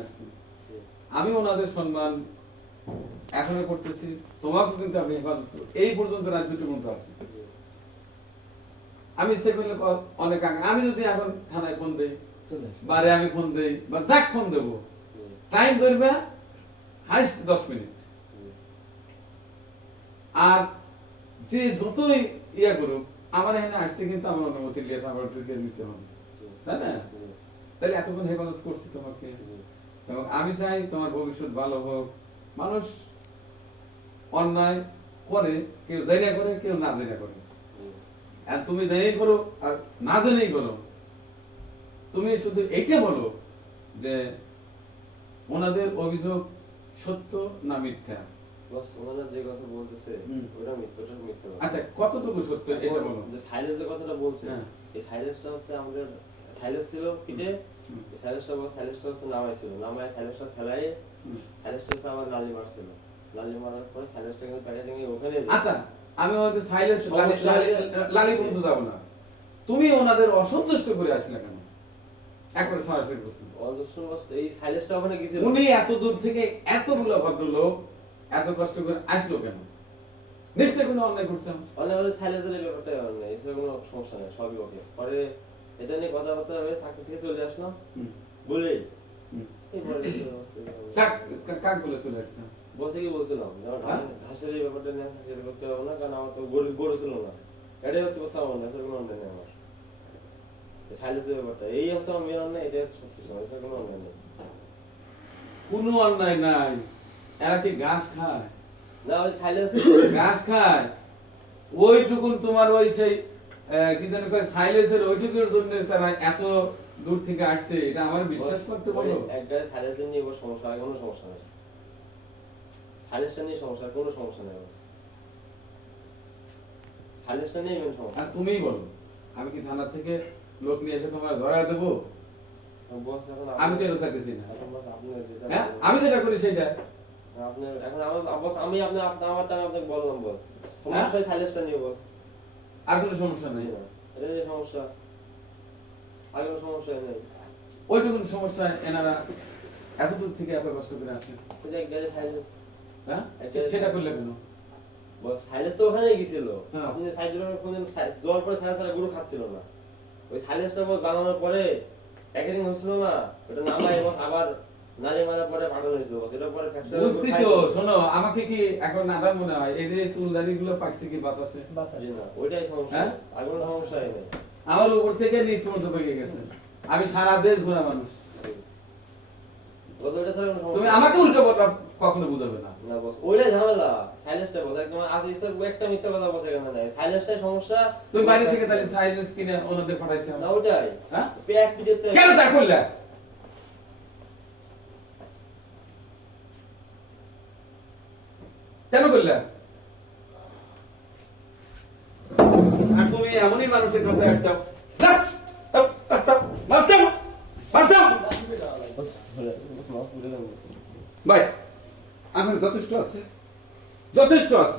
আসছি। আমি ওনাদের সম্মান এখনো করতেছি, তোমাকেও কিন্তু আমি হেফাজত করব। এই পর্যন্ত রাজনীতি পর্যন্ত আসছি। আমি ইচ্ছে করলে অনেক আগে আমি যদি এখন থানায় ফোন দেই, বারে আমি ফোন দেই বা যাক ফোন দেবো, টাইম ধরবে হাইস্ট 10 মিনিট। আর যে যতই ইয়া করুক, আমার এখানে আসতে কিন্তু আমার অনুমতি নিয়ে আমার নিতে হবে, তাই না? তাহলে এতক্ষণ হেফাজত করছি তোমাকে, এবং আমি চাই তোমার ভবিষ্যৎ ভালো হোক। মানুষ অন্যায় করে, কেউ জেনে করে, কেউ না জেনে করে। আর তুমি জেনেই করো আর না জেনেই করো, তুমি শুধু এইটা বলো যে ওনাদের অভিযোগ সত্য না মিথ্যা। ওনারা যে কথা বলতেছে ওটা মিথ্যা। আচ্ছা, কতটুকু সত্য এটা বলো। যে সাইলেন্সের কথাটা বলছে, এই সাইলেন্সটা হচ্ছে আমাদের সাইলেন্স ছিল পিঠে, সাইলেন্সটা হচ্ছে নামাই ছিল, নামায় সাইলেন্সটা ফেলাই, সাইলেন্সটা হচ্ছে আবার নালি মারছিল, নালি মারার পরে সাইলেন্সটা কিন্তু প্যাকেটিং এ ওখানে। আচ্ছা, আমি হয়তো সাইলেন্স লালি পর্যন্ত যাব না, তুমি ওনাদের অসন্তুষ্ট করে আসলে কেন? একবার সরাসরি প্রশ্ন। এই সাইলেন্সটা ওখানে গিয়েছিল, উনি এত দূর থেকে এতগুলো ভদ্রলোক এত কষ্ট করে আসলো কেন? নিশ্চয় কোনো অন্যায় করছেন। অন্যায় বলতে সাইলেন্সের ব্যাপারটাই অন্যায়, এসব কোনো সমস্যা নেই, সবই ওকে। পরে এটা নিয়ে কথাবার্তা হয়ে চাকরি থেকে চলে আসলো বলেই কাক বলে চলে আসছেন? বসে কি বলছিলাম ঘাসের এই ব্যাপারটা নিয়ে চাকরি করতে হবে না, কারণ আমার তো গরু ছিল না, এটাই হচ্ছে বসে আমার নেই, কোনো অন্যায় নেই আমার। সাইলেন্সের ব্যাপারটা এই হচ্ছে আমার মেয়ের অন্যায়, এটাই হচ্ছে সত্যি সময়, কোনো অন্যায় নেই। কোনো অন্যায় নাই। এরা কি ঘাস খায়? না, ওই সাইলেন্স ঘাস খায় ওইটুকুন তোমার ওই সেই কি জানি কয় সাইলেন্সের ওইটুকুর জন্য তারা এত দূর থেকে আসছে, এটা আমার বিশ্বাস করতে বলো। একটা সাইলেন্সের নিয়ে সমস্যা, আর কোনো সমস্যা নেই। সাইলেন্সটা নিয়ে সমস্যা, কোনো সমস্যা নেই। সাইলেন্সটা নিয়ে মেন সমস্যা। আর তুমিই বলো, আমি কি থানা থেকে লোক নিয়ে এসে তোমার ধরা দেবো? আমি তো এটা চাইতেছি না। হ্যাঁ, আমি যেটা করি সেটা আপনি এখন আমার বস, আমি আমার টাইম আপনাকে বললাম বস, সমস্যা সাইলেন্সটা নিয়ে বস, আর কোনো সমস্যা নেই। এটা যে সমস্যা, আর কোনো সমস্যা নেই। ওইটুকুন সমস্যা এনারা এত দূর থেকে এত কষ্ট করে আসে। সাইলেন্স, হ্যাঁ, সেটা করলে কেন? বস সাইলেন্স তো ওখানেই গেছিল, হ্যাঁ। আপনি সাইলেন্সের ফোনে জল পরে সাইলেন্সটা গুরু খাচ্ছিল না, ওই সাইলেন্সটা বস বানানোর পরে প্যাকেটিং হচ্ছিল না, ওটা নামাই বস আবার নারী মারা পরে পাগল হয়েছিল বস, এটা পরে ফ্যাকচার। বুঝছি তো, শোনো, আমাকে কি এখন নাদার মনে হয় এই যে চুলদারি গুলো পাকছে কি বাতাসে? জি না, ওইটাই সমস্যা, আর কোনো সমস্যাই নেই। আমার উপর থেকে নিচ পর্যন্ত পেকে গেছে। আমি সারা দেশ ঘোরা মানুষ, তুমি আমাকে উল্টো কথা কখনো বুঝাবে না। না বস, ওইটাই ঝামেলা, সাইলেন্সটা বস একদম আসলে একটা মিথ্যা কথা বসে কেন নাই, সাইলেন্সটাই সমস্যা। তুমি বাইরে থেকে তাহলে সাইলেন্স কিনে ওনাদের পাঠাইছো না? ওইটাই, হ্যাঁ, প্যাক পিটেতে কেন তা করলে? কেন করলে? আর তুমি এমনই মানুষের কাছে আসছো, ভাই আমার যথেষ্ট আছে, যথেষ্ট আছে।